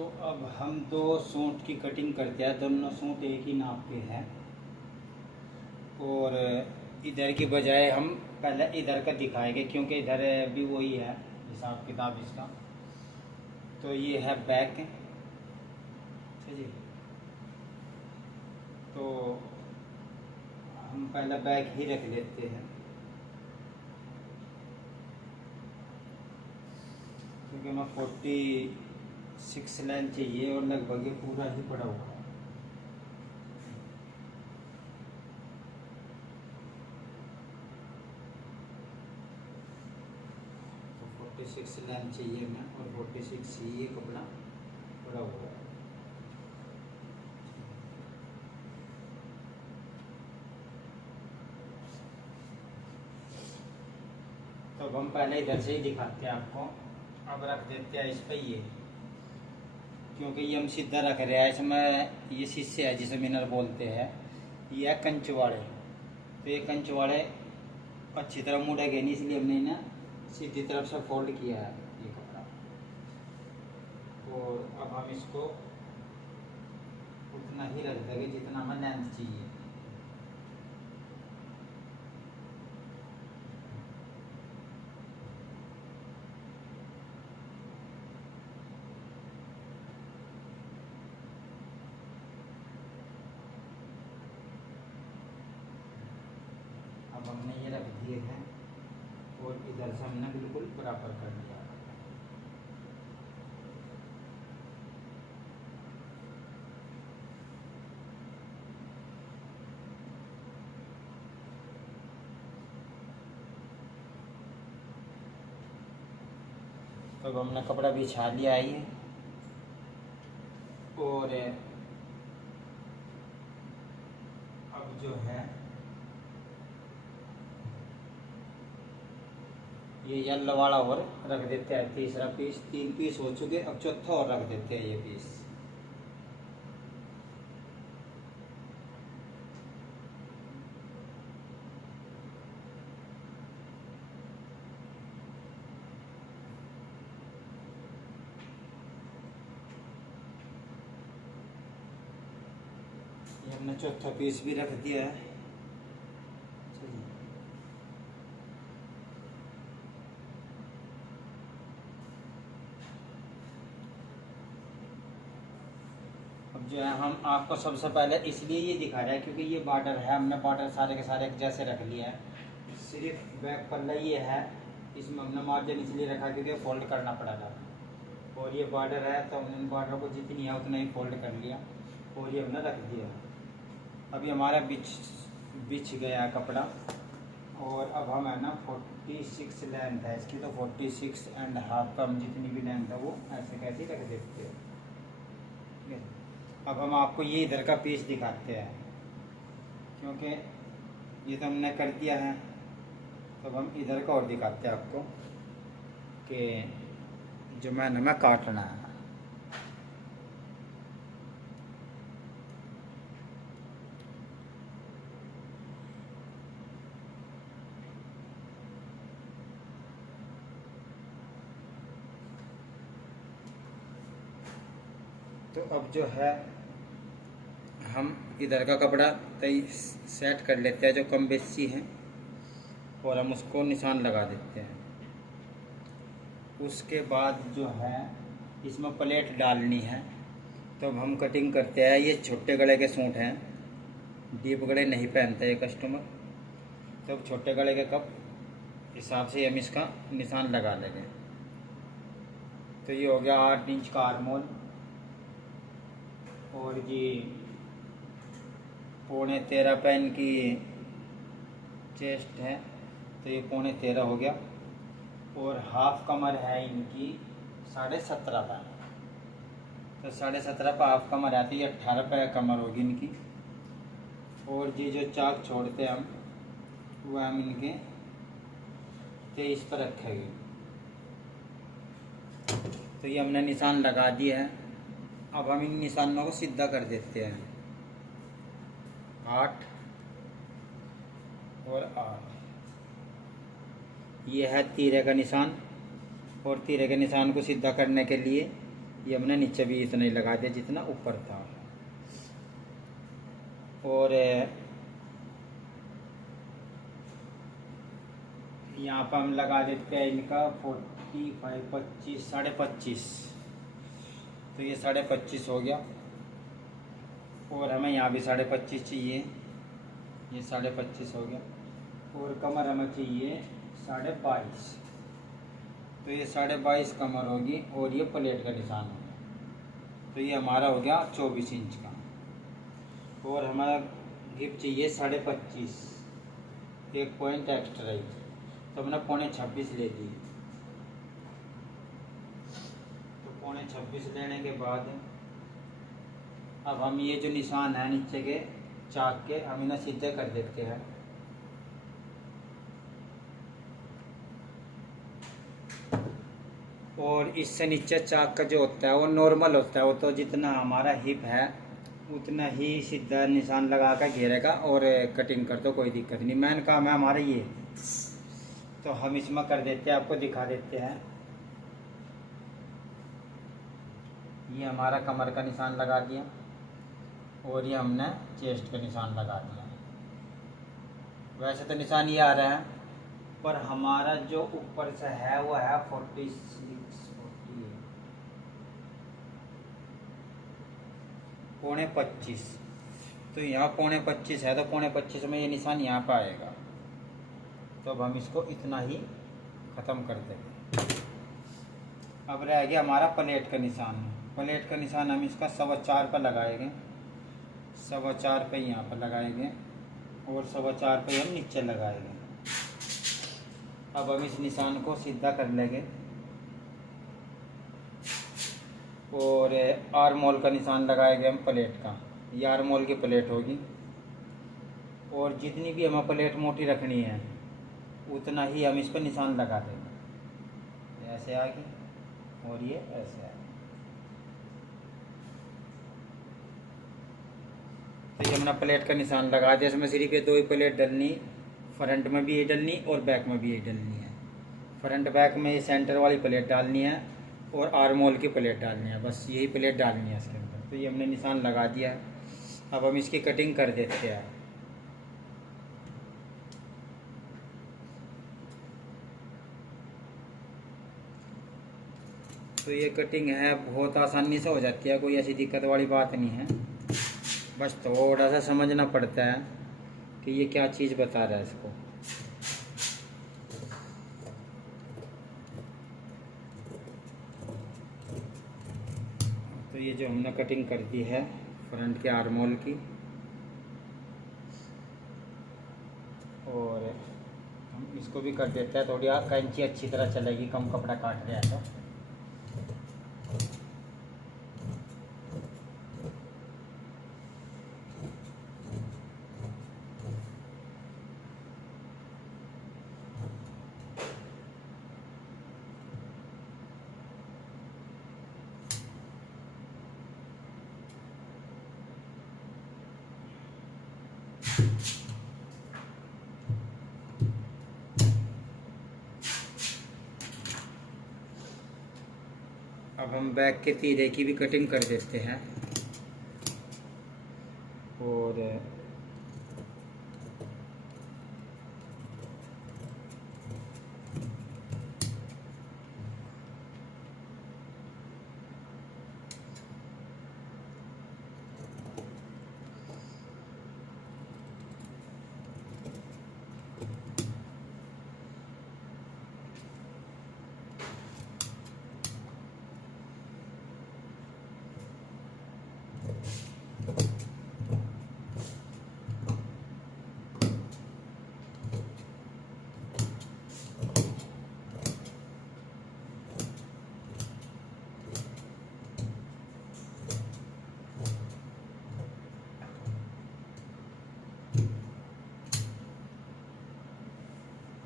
तो अब हम दो सूट की कटिंग करते हैं। दोनों सूट एक ही नाप के हैं और इधर की बजाय हम पहले इधर का दिखाएंगे क्योंकि इधर भी वही है हिसाब किताब इसका। तो ये है बैक। अच्छा जी, तो हम पहले बैक ही रख लेते हैं क्योंकि हमें 46 लाइन चाहिए और लगभग ये पूरा ही पड़ा हुआ है। तो 46 लाइन चाहिए हमें और 46 ही ये कपड़ा पड़ा हुआ है। तो अब हम पहले इधर से ही दिखाते हैं आपको। अब रख देते हैं इस पर ये, क्योंकि ये हम सीधा रख रहे हैं। इसमें ये शीशे है जिसे मिनर बोलते हैं, ये है कंचवाड़े। तो ये कंचवाड़े अच्छी तरह मुड़ेंगे नहीं, इसलिए हमने इन्हें सीधी तरफ से फोल्ड किया है ये कपड़ा। और अब हम इसको उतना ही रख देंगे जितना हमें लेंथ चाहिए। अब हमने ये रख दिए हैं और इधर से हमने बिल्कुल बराबर कर दिया। तो अब हमने कपड़ा बिछा लिया है ये, और अब जो है ये येलो वाला और रख देते हैं। तीसरा पीस, 3 पीस हो चुके, अब चौथा और रख देते हैं ये पीस। ये हमने चौथा पीस भी रख दिया है। अब जो है हम आपको सबसे पहले इसलिए ये दिखा रहे हैं क्योंकि ये बॉर्डर है। हमने बॉर्डर सारे के सारे एक जैसे रख लिया है। सिर्फ बैक पल्ला ये है, इसमें हमने मार्जिन इसलिए रखा क्योंकि फोल्ड करना पड़ेगा। और ये बॉर्डर है तो हमने बॉर्डर को जितनी है उतना ही फोल्ड कर लिया और ये हमने रख दिया। अभी हमारा बिछ गया कपड़ा। और अब हम है ना 46 लेंथ है इसकी, तो 46.5 का हम जितनी भी लेंथ है वो ऐसे कैसे रख देते हैं। ठीक है, अब हम आपको ये इधर का पीस दिखाते हैं क्योंकि ये तो हमने कर दिया है। तो अब हम इधर का और दिखाते हैं आपको कि जो मैंने हमें काटना है। तो अब जो है हम इधर का कपड़ा तय सेट कर लेते हैं जो कम बेसी है और हम उसको निशान लगा देते हैं। उसके बाद जो है इसमें प्लेट डालनी है। तो अब हम कटिंग करते हैं। ये छोटे गले के सूट हैं, डीप गले नहीं पहनते ये कस्टमर। तो अब छोटे गले के कप हिसाब से हम इसका निशान लगा लेंगे। तो ये हो गया 8 इंच का आर्मोल और ये 13.25 पैन की चेस्ट है, तो ये 13.25 हो गया। और हाफ कमर है इनकी 17.5 पैन, तो 17.5 पर हाफ कमर आती है, 18 पे कमर होगी इनकी। और ये जो चाक छोड़ते हैं हम वो हम इनके 23 पर रखेंगे। तो ये हमने निशान लगा दिए हैं। अब हम इन निशानों को सीधा कर देते हैं। 8 और 8, ये है तीरे का निशान। और तीरे के निशान को सीधा करने के लिए ये हमने नीचे भी इतना ही लगा दिया जितना ऊपर था। और यहाँ पर हम लगा देते हैं इनका 45, 25, 25.5। तो ये 25.5 हो गया। और हमें यहाँ भी 25.5 चाहिए, ये 25.5 हो गया। और कमर हमें चाहिए 22.5। तो ये 22.5 कमर होगी और ये प्लेट का निशान हो गया। तो ये हमारा हो गया 24 इंच का। और हमारा हिप चाहिए 25.5, 1 पॉइंट एक्स्ट्रा ही। तो हमने 26.5 ले ली। तो 26.5 लेने के बाद अब हम ये जो निशान है नीचे के चाक के, हम इन्हें सीधे कर देते हैं। और इससे नीचे चाक का जो होता है वो नॉर्मल होता है, वो तो जितना हमारा हिप है उतना ही सीधा निशान लगा कर घेरेगा और कटिंग कर दो, कोई दिक्कत नहीं। मेन काम है हमारा ये। तो हम इसमें कर देते हैं, आपको दिखा देते हैं। ये हमारा कमर का निशान लगा दिया और ये हमने चेस्ट का निशान लगा दिया। वैसे तो निशान ये आ रहा है, पर हमारा जो ऊपर से है वो है 46, 48, 25.25। तो यहाँ 25.25 है, तो 25.25 में ये निशान यहाँ पर आएगा। तो अब हम इसको इतना ही ख़त्म कर देंगे। अब रह गया हमारा प्लेट का निशान। प्लेट का निशान हम इसका 4.25 पर लगाएंगे, 4.25 पे यहाँ पर लगाएंगे और 4.25 पे हम नीचे लगाएंगे। अब हम इस निशान को सीधा कर लेंगे और आर्मोल का निशान लगाएंगे हम प्लेट का। ये आर्मोल की प्लेट होगी और जितनी भी हमें प्लेट मोटी रखनी है उतना ही हम इस पर निशान लगा देंगे। ऐसे आगे और ये ऐसे आगे। तो ये हमने प्लेट का निशान लगा दिया। इसमें सिर्फ ये 2 ही प्लेट डलनी, फ्रंट में भी ये डलनी और बैक में भी ये डलनी है। फ्रंट बैक में ये सेंटर वाली प्लेट डालनी है और आर्मोल की प्लेट डालनी है, बस यही प्लेट डालनी है इसके अंदर। तो ये हमने निशान लगा दिया है। अब हम इसकी कटिंग कर देते हैं। तो ये कटिंग है बहुत आसानी से हो जाती है, कोई ऐसी दिक्कत वाली बात नहीं है। बस थोड़ा सा समझना पड़ता है कि ये क्या चीज़ बता रहा है इसको। तो ये जो हमने कटिंग कर दी है फ्रंट के आर्मोल की, और हम इसको भी कर देते हैं। थोड़ी कैंची अच्छी तरह चलेगी, कम कपड़ा काट रहे हैं तो। अब हम बैक के तीरे की भी कटिंग कर देते हैं। और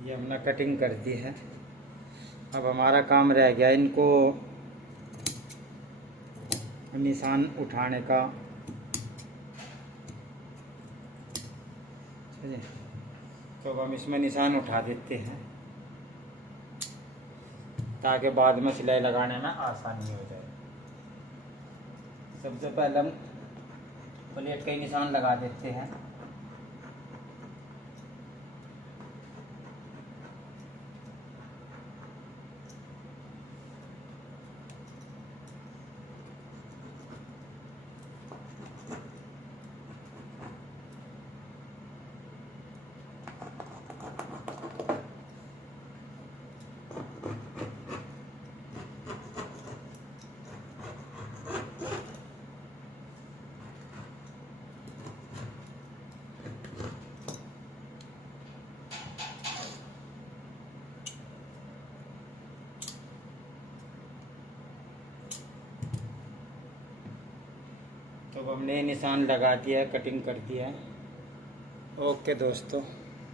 ये हमने कटिंग कर दी है। अब हमारा काम रह गया इनको निशान उठाने का। तो अब हम इसमें निशान उठा देते हैं ताकि बाद में सिलाई लगाने में आसानी हो जाए। सबसे पहले हम प्लेट का ही निशान लगा देते हैं। तो अब हमने निशान लगा दिया है, कटिंग कर दिया है। ओके दोस्तों।